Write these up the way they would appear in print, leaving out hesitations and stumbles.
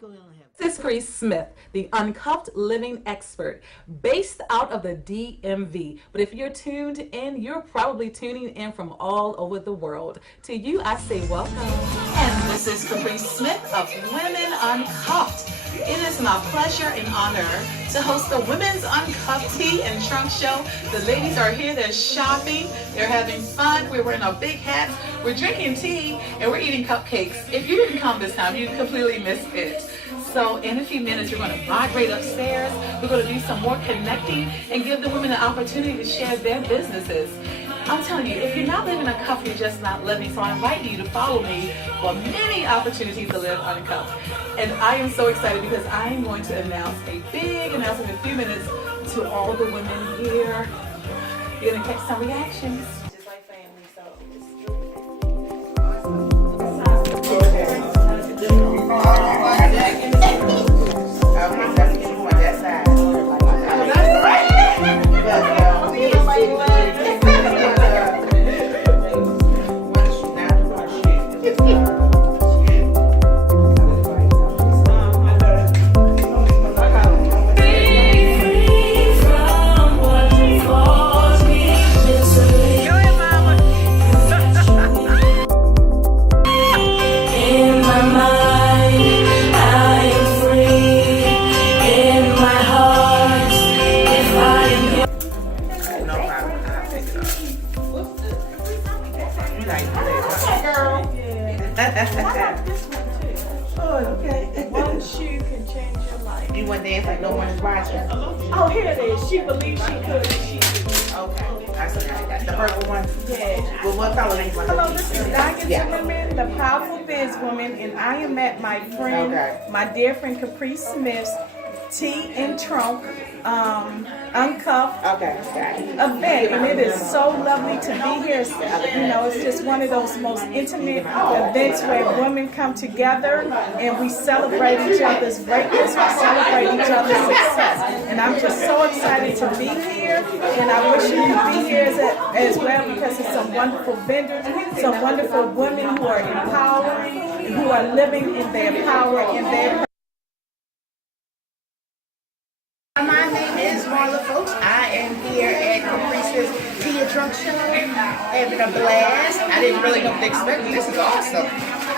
go down and have. This is Caprice Smith, the Uncuffed Living Expert, based out of the DMV. But if you're tuned in, you're probably tuning in from all over the world. To you, I say welcome. And this is Caprice Smith of Women Uncuffed. It is my pleasure and honor to host the Women's Uncuffed Tea and Trunk Show. The ladies are here, they're shopping, they're having fun, we're wearing our big hats, we're drinking tea, and we're eating cupcakes. If you didn't come this time, you completely missed it. So in a few minutes, we're going to migrate upstairs, we're going to do some more connecting and give the women the opportunity to share their businesses. I'm telling you, if you're not living uncuffed, you're just not living. So I invite you to follow me for many opportunities to live uncuffed. And I am so excited because I am going to announce a big announcement in a few minutes to all the women here. You're going to catch some reactions. Just like family, so oh, okay. One shoe can change your life. You want to dance like no one is watching? Oh, here it is. She believed she could. She could. Okay. I see that. The purple one? Yeah. Well, what color is one? Hello, this is Dr. Zimmerman, the powerful businesswoman, and I am at my friend, my dear friend Caprice Smith's Tea and Trunk Uncuffed event, and it is so lovely to be here. You know, it's just one of those most intimate events where women come together and we celebrate each other's greatness, we celebrate each other's success. And I'm just so excited to be here, and I wish you could be here as well, because it's some wonderful vendors, some wonderful women who are empowering, who are living in their power, in their I am here at Caprice's Tea and Trunk Show, having a blast. I didn't really know what to expect. This is awesome.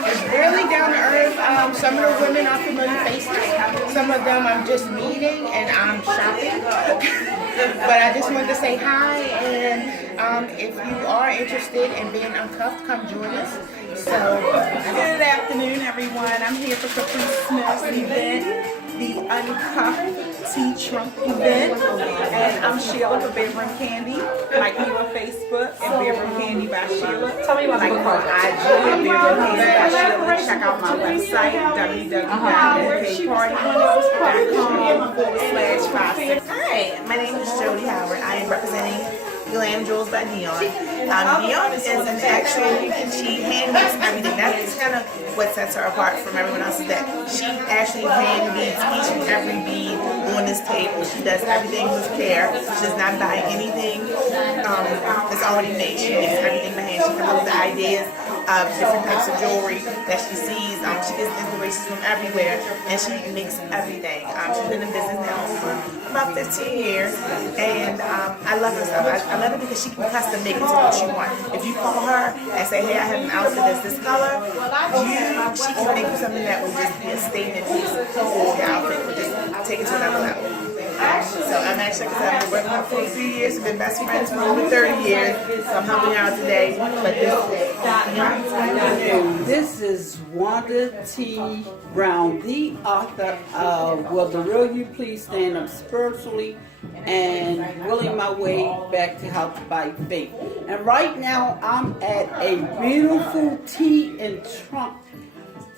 It's really down to earth. Some of the women are familiar faces. Some of them I'm just meeting and I'm shopping. But I just wanted to say hi, and if you are interested in being uncuffed, come join us. So, good afternoon, everyone. I'm here for Caprice Smith's event, the Uncuffed Tea Trunk event, and I'm Sheila for Bedroom Candy. Like me on Facebook and Bedroom Candy by Sheila. Tell me about my on IG and Bedroom Candy by Sheila. Check out my website www.partypartners.com/56. hi, my name is Jody Howard. I am representing Glam Jewels by Neon. Neon is an actual, she hand makes everything. That's kind of what sets her apart from everyone else, is that she actually hand beads each and every bead on this table. She does everything with care. She does not buy anything that's already made. She makes everything by hand. She comes up with the ideas of different types of jewelry that she sees. She gets inspirations from everywhere, and she makes everything. She's been in business now for about 15 years, and I love her stuff. I love it because she can custom make it to what you want. If you call her and say, hey, I have an outfit that's this color, she can make you something that will just be a statement piece for your outfit, or just take it to another level. So I'm actually, because I've been working with her for a few years, we've been best friends for over 30 years, so I'm helping her out today. But this is Wanda T. Brown, the author of Will the Real You Please Stand Up Spiritually, and Willing My Way Back to How to Buy Faith. And right now I'm at a beautiful tea and trunk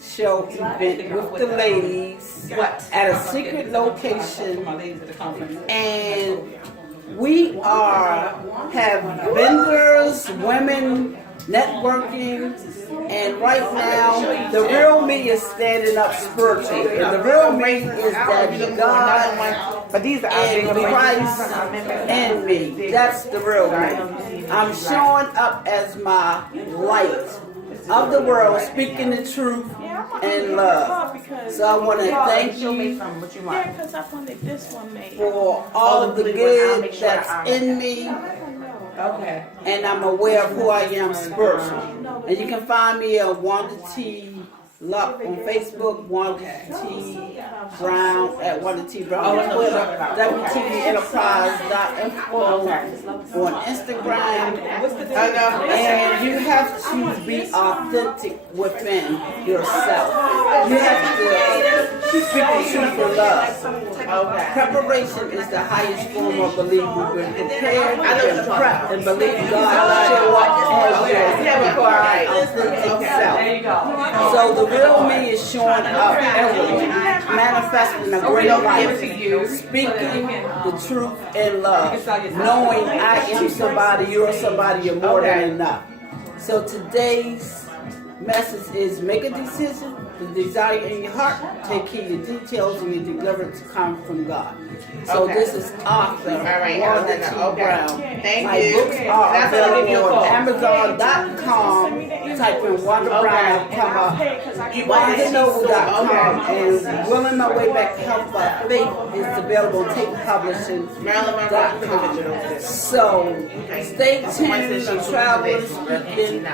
show event with the ladies at a secret location, and we have vendors, women networking, and right now the real me is standing up spiritually. And the real me is that God and Christ and me. That's the real me. I'm showing up as my light of the world, speaking the truth and love. So I want to thank you Because I wanted this one made. for all of the good that's in me. Okay. And I'm aware of who I am spiritually. And you can find me at Wanda T. Luck on Facebook, Wanda T. Brown at Wanda T. Brown on Twitter, WTVenterprise.info on Instagram. And you have to be authentic within yourself. You have to speak the truth in love. Preparation is the highest form of belief. We've been prepared and prepped and believe God will show up as your authentic self. So the real me is showing up everywhere, manifesting a greater life, speaking the truth in love, knowing I am somebody, you're somebody, you're more than enough. So today's message is make a decision, the desire in your heart, take care of your details, and your deliverance come from God. So this is author Wanda T. Brown. My books are available on Amazon.com. Type in Wanda Brown, come up. WandaNoble.com and Willing My Way Back to Health by Faith is available on TakePublishing.com. So stay tuned. I'm traveling, speaking,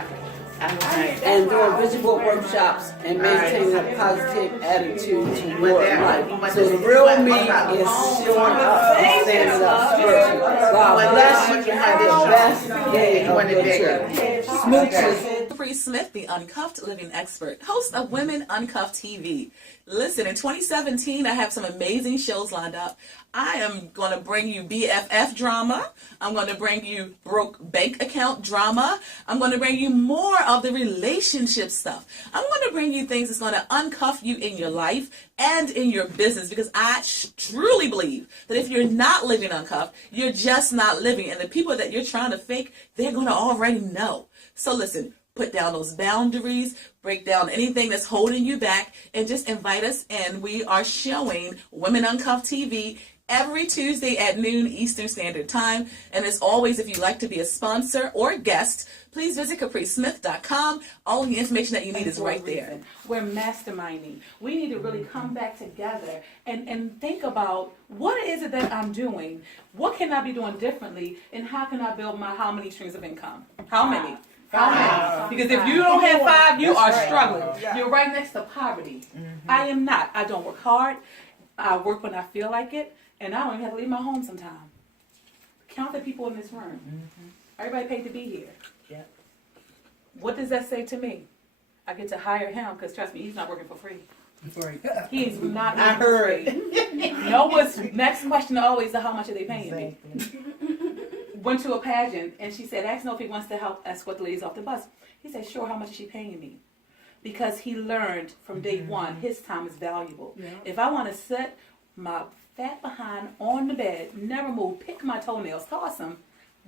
and doing visual workshops and maintaining a positive attitude toward life. So the real me is showing up and standing up spiritually. God bless you. Have the best day of your trip. Smooches. Caprice Smith, the Uncuffed Living Expert, host of Women Uncuffed TV. Listen, in 2017, I have some amazing shows lined up. I am going to bring you BFF drama. I'm going to bring you broke bank account drama. I'm going to bring you more of the relationship stuff. I'm going to bring you things that's going to uncuff you in your life and in your business, because I truly believe that if you're not living uncuffed, you're just not living. And the people that you're trying to fake, they're going to already know. So listen, put down those boundaries, break down anything that's holding you back, and just invite us in. We are showing Women Uncuffed TV every Tuesday at noon Eastern Standard Time. And as always, if you'd like to be a sponsor or a guest, please visit capricesmith.com. All the information that you need is right there. We're masterminding. We need to really come back together and think about, what is it that I'm doing? What can I be doing differently? And how can I build how many streams of income? How many? Because if you don't have 5, you are struggling. You're right next to poverty. I am not. I don't work hard. I work when I feel like it. And I don't even have to leave my home sometime. Count the people in this room. Everybody paid to be here. Yep. What does that say to me? I get to hire him, because trust me, he's not working for free. He's not working for free. Noah's next question always is, how much are they paying me? Went to a pageant, and she said, ask Noah if he wants to help escort the ladies off the bus. He said, sure, how much is she paying me? Because he learned from day one, his time is valuable. Yeah. If I want to sit my fat behind on the bed, never move, pick my toenails, toss them,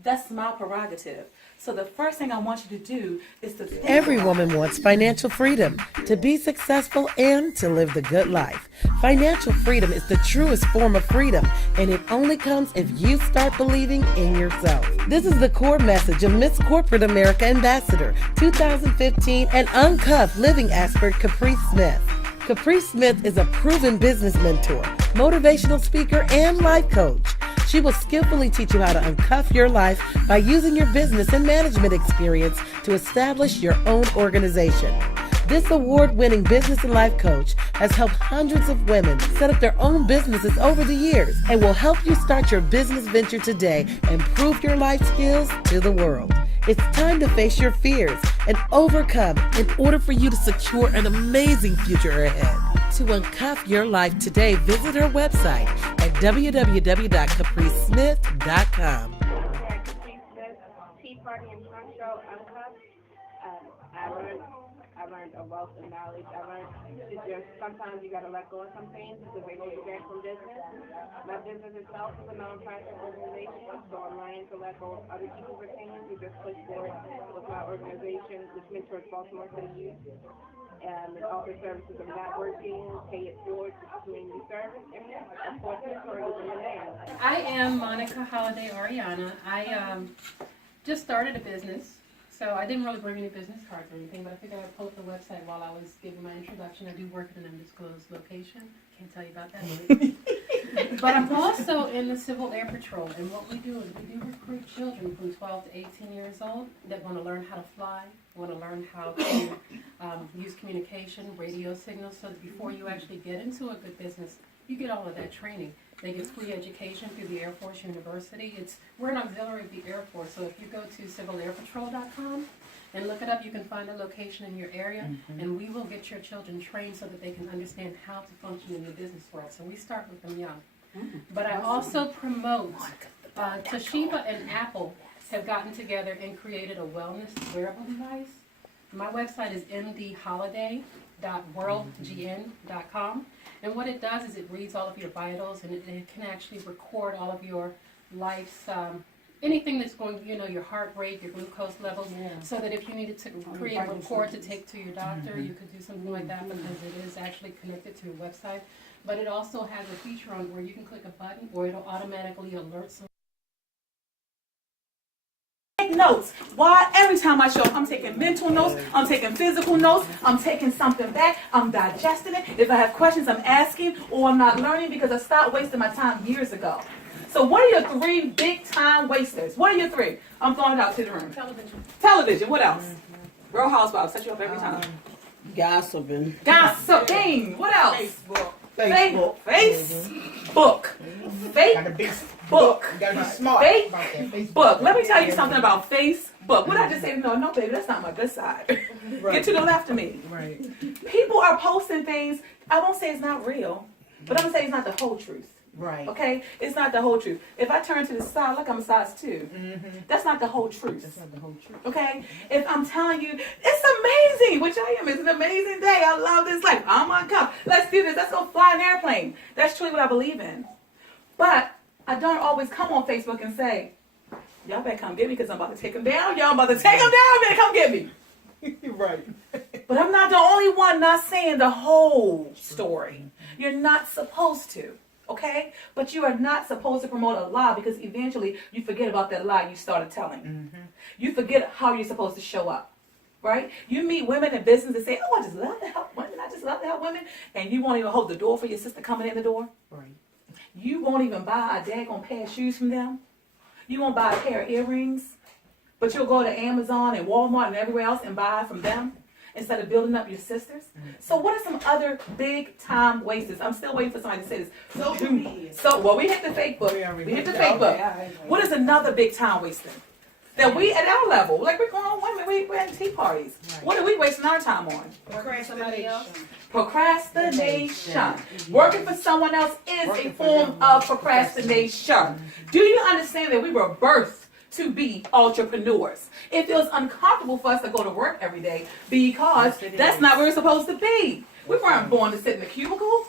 that's my prerogative. So the first thing I want you to do is to think. Every woman wants financial freedom to be successful and to live the good life. Financial freedom is the truest form of freedom, and it only comes if you start believing in yourself. This is the core message of Miss Corporate America Ambassador 2015 and Uncuffed Living Expert Caprice Smith. Caprice Smith is a proven business mentor, motivational speaker, and life coach. She will skillfully teach you how to uncuff your life by using your business and management experience to establish your own organization. This award-winning business and life coach has helped hundreds of women set up their own businesses over the years and will help you start your business venture today and prove your life skills to the world. It's time to face your fears and overcome in order for you to secure an amazing future ahead. To uncuff your life today, visit her website at www.capricesmith.com. Caprice Smith, Tea Party and Trunk Show, Uncuffed. I learned a wealth of knowledge. I learned that just sometimes you got to let go of some things because they hold you back from business. My business itself is a non-profit organization, so I'm learning to let go of other people's opinions and just push forward with my organization, which mentors Baltimore City youth. And it offers services of networking, pay it forward, community service, and of course, mentoring is in the name. I am Monica Holiday Oriana. I just started a business, So I didn't really bring any business cards or anything, but I figured I'd pull up the website while I was giving my introduction. I do work at an undisclosed location. Can't tell you about that. But I'm also in the Civil Air Patrol, and what we do is we do recruit children from 12 to 18 years old that want to learn how to fly, want to learn how to use communication, radio signals, so that before you actually get into a good business, you get all of that training. They get free education through the Air Force University. We're an auxiliary of the Air Force, so if you go to civilairpatrol.com and look it up, you can find a location in your area, and we will get your children trained so that they can understand how to function in the business world. So we start with them young. But I also promote, Toshiba and Apple have gotten together and created a wellness wearable device. My website is mdholiday.worldgn.com. And what it does is it reads all of your vitals, and it can actually record all of your life's, anything that's going, your heart rate, your glucose levels, so that if you needed to create a report to take to your doctor, you could do something like that because it is actually connected to your website. But it also has a feature on where you can click a button or it'll automatically alert someone. Notes. Why? Every time I show up, I'm taking mental notes, I'm taking physical notes, I'm taking something back, I'm digesting it. If I have questions, I'm asking, or I'm not learning because I stopped wasting my time years ago. So what are your 3 big time wasters? What are your 3? I'm throwing it out to the room. Television. What else? Real Housewives. Set you up every time. Gossiping. What else? Facebook. Facebook. Gotta be Book. You gotta be smart about that. Facebook. Book. Let me tell you something about Facebook. What I just say, no, baby, that's not my good side. Get to the left of me. Right. People are posting things. I won't say it's not real, but I'm gonna say it's not the whole truth. Right. Okay? It's not the whole truth. If I turn to the side, look, I'm a size 2. That's not the whole truth. That's not the whole truth. Okay? If I'm telling you, it's amazing, which I am. It's an amazing day. I love this life. I'm uncuffed. Let's do this. Let's go fly an airplane. That's truly what I believe in. But I don't always come on Facebook and say, y'all better come get me because I'm about to take them down. Y'all about to take them down. Better come get me. Right. But I'm not the only one not saying the whole story. You're not supposed to. Okay? But you are not supposed to promote a lie because eventually you forget about that lie you started telling. You forget how you're supposed to show up. Right? You meet women in business and say, oh, I just love to help women. I just love to help women. And you won't even hold the door for your sister coming in the door. Right. You won't even buy a daggone pair of shoes from them. You won't buy a pair of earrings. But you'll go to Amazon and Walmart and everywhere else and buy from them instead of building up your sisters. So what are some other big time wasters? I'm still waiting for somebody to say this. Social media. Well, we hit the Facebook. We hit the Facebook. What is another big time waster? That we, at our level, like we're going on women, we're at tea parties. Right. What are we wasting our time on? Procrastination. Working for someone else is a form of procrastination. Do you understand that we were birthed to be entrepreneurs? It feels uncomfortable for us to go to work every day because that's not where we're supposed to be. We weren't born to sit in the cubicle.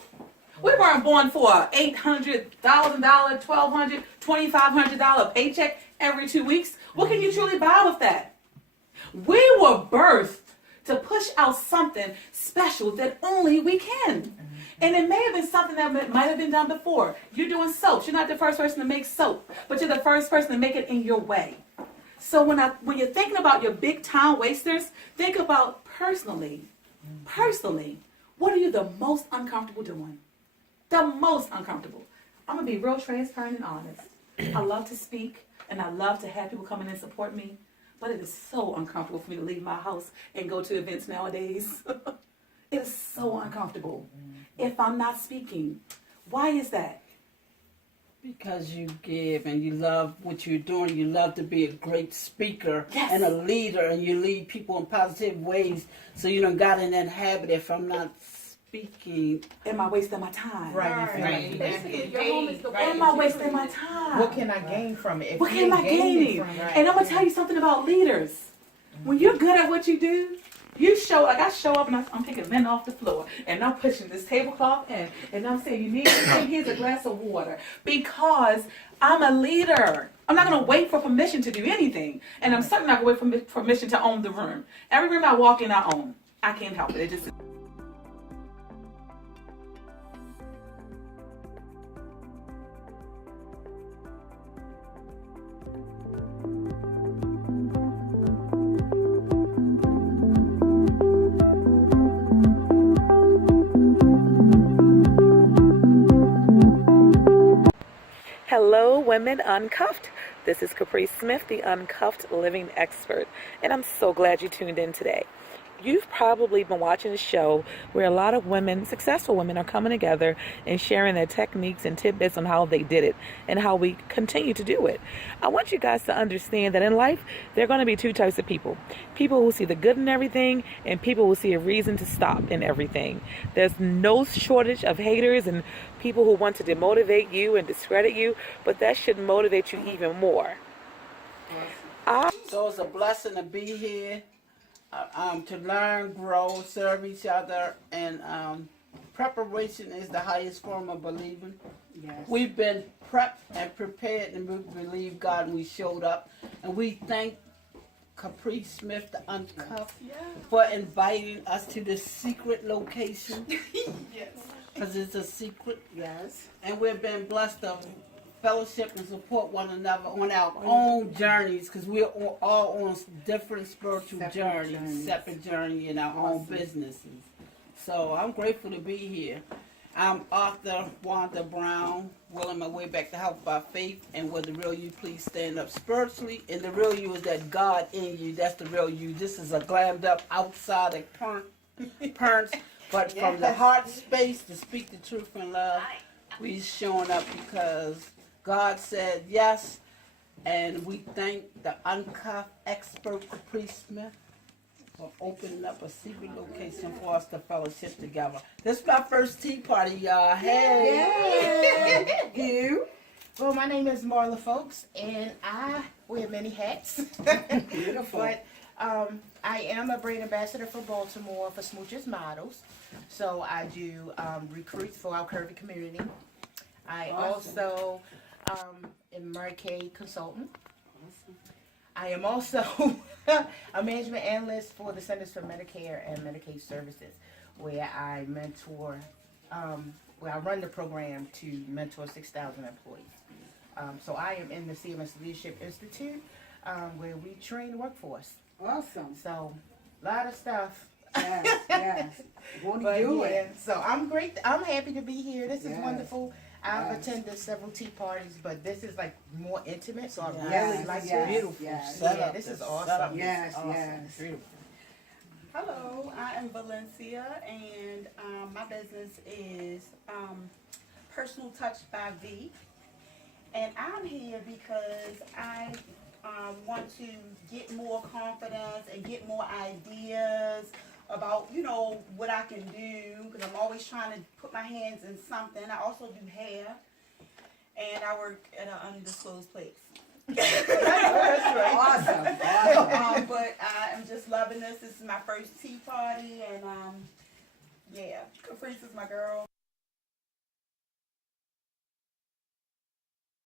We weren't born for a $800,000, $1,200, $2,500 paycheck every 2 weeks. What can you truly buy with that? We were birthed to push out something special that only we can. And it may have been something that might have been done before. You're doing soaps. You're not the first person to make soap, but you're the first person to make it in your way. So when you're thinking about your big time wasters, think about personally, what are you the most uncomfortable doing? The most uncomfortable. I'm going to be real transparent and honest. I love to speak, and I love to have people come in and support me, but it is so uncomfortable for me to leave my house and go to events nowadays. It is so uncomfortable if I'm not speaking. Why is that? Because you give and you love what you're doing. You love to be a great speaker and a leader, and you lead people in positive ways. So you done got in that habit. If I'm not speaking, am I wasting my time? Right. Am I wasting my time? What can I gain from it? What am I gaining? And I'm going to tell you something about leaders. When you're good at what you do, you show, like I show up and I'm picking men off the floor and I'm pushing this tablecloth in and I'm saying, you need anything? Here's a glass of water. Because I'm a leader. I'm not going to wait for permission to do anything. And I'm certainly not going to wait for permission to own the room. Every room I walk in, I own. I can't help it. It just Hello, women uncuffed. This is Caprice Smith, the Uncuffed Living Expert, and I'm so glad you tuned in today. You've probably been watching a show where a lot of women, successful women, are coming together and sharing their techniques and tidbits on how they did it and how we continue to do it. I want you guys to understand that in life, there are going to be two types of people. People who see the good in everything and people who see a reason to stop in everything. There's no shortage of haters and people who want to demotivate you and discredit you, but that should motivate you even more. So it's a blessing to be here. To learn, grow, serve each other, and preparation is the highest form of believing. Yes. We've been prepped and prepared, and we believe God, and we showed up. And we thank Caprice Smith, the Uncuffed, for inviting us to this secret location. Yes. Because it's a secret. Yes. And we've been blessed to fellowship and support one another on our own journeys, because we're all on different spiritual journeys, separate journey in our own businesses. So I'm grateful to be here. I'm author Wanda Brown, willing my way back to health by faith, and will the real you please stand up spiritually. And the real you is that God in you. That's the real you. This is a glammed up outside appearance, but from the heart space to speak the truth in love, we showing up because God said yes, and we thank the Uncuffed expert Caprice Smith for opening up a secret location for us to fellowship together. This is my first tea party, y'all. Hey! You? Well, my name is Marla Folks, and I wear many hats. Beautiful. But I am a brand ambassador for Baltimore for Smooches Models. So I do recruits for our curvy community. I also am Mary Kay consultant. I am also a management analyst for the Centers for Medicare and Medicaid Services, where I mentor, where I run the program to mentor 6,000 employees. So I am in the CMS Leadership Institute, where we train the workforce. Awesome. So a lot of stuff. Yes, yes. What are you doing? Yeah, so I'm great. I'm happy to be here. This is wonderful. I've attended several tea parties, but this is like more intimate, so I really like it. Beautiful. Yes. Yeah, this is awesome. Yes, Awesome. yes. Beautiful. Hello, I am Valencia, and my business is Personal Touch by V. And I'm here because I want to get more confidence and get more ideas about, you know, what I can do, because I'm always trying to put my hands in something. I also do hair, and I work at an undisclosed place. That's right. Awesome. But I am just loving this. This is my first tea party, and yeah, Caprice is my girl.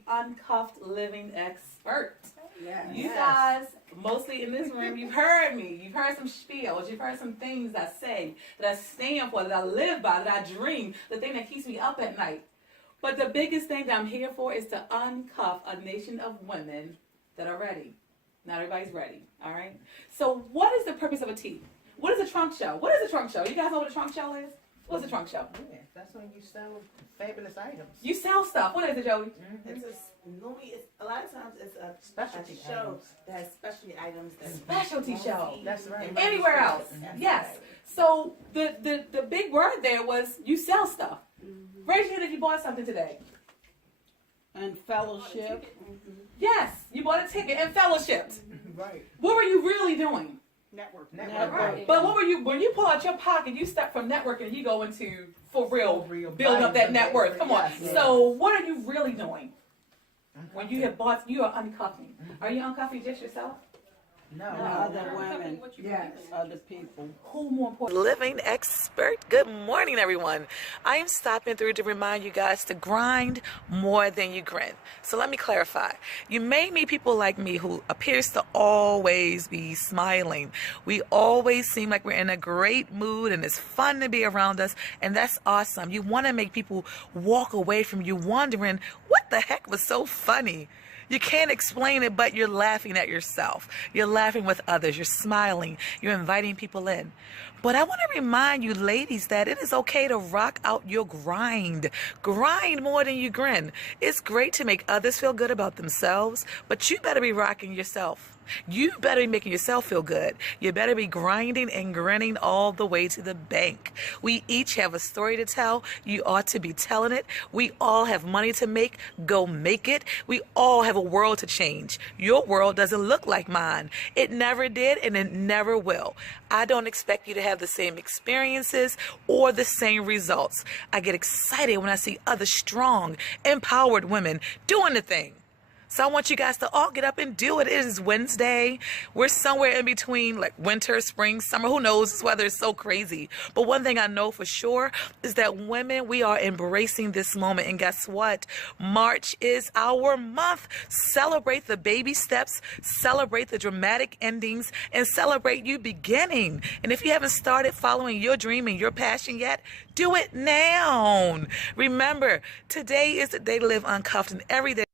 Uncuffed Living Expert. Yes. You guys, mostly in this room, you've heard me. You've heard some spiels. You've heard some things that I say, that I stand for, that I live by, that I dream, the thing that keeps me up at night. But the biggest thing that I'm here for is to uncuff a nation of women that are ready. Not everybody's ready, all right? So what is the purpose of a tea? What is a trunk show? What is a trunk show? You guys know what a trunk show is? What's a trunk show? Yeah, that's when you sell fabulous items. You sell stuff. What is it, Jody? Mm-hmm. Normally, a lot of times it's a Specialty show items. that has specialty items. Specialty show. That's right. Anywhere else. Yes. So the big word there was you sell stuff. Raise your hand if you bought something today. And fellowship. Yes, you bought a ticket and fellowshipped. Right. What were you really doing? Network. Network. But what were you, when you pull out your pocket, you step from networking, you go into for real build up that net worth. Come on. Yes. So what are you really doing? When you have bought, you are uncuffing. Are you uncuffing just yourself? No. Other women. Yes. Other people. Who more important? Living Expert. Good morning, everyone. I am stopping through to remind you guys to grind more than you grin. So let me clarify. You may meet people like me who appears to always be smiling. We always seem like we're in a great mood and it's fun to be around us, and that's awesome. You want to make people walk away from you wondering what the heck was so funny. You can't explain it, but you're laughing at yourself. You're laughing with others. You're smiling. You're inviting people in. But I want to remind you, ladies, that it is okay to rock out your grind. Grind more than you grin. It's great to make others feel good about themselves, but you better be rocking yourself. You better be making yourself feel good. You better be grinding and grinning all the way to the bank. We each have a story to tell. You ought to be telling it. We all have money to make. Go make it. We all have a world to change. Your world doesn't look like mine. It never did, and it never will. I don't expect you to have the same experiences or the same results. I get excited when I see other strong, empowered women doing the thing. So I want you guys to all get up and do it. It is Wednesday. We're somewhere in between, like winter, spring, summer. Who knows? This weather is so crazy. But one thing I know for sure is that women, we are embracing this moment. And guess what? March is our month. Celebrate the baby steps, celebrate the dramatic endings, and celebrate you beginning. And if you haven't started following your dream and your passion yet, do it now. Remember, today is the day to live uncuffed, and every day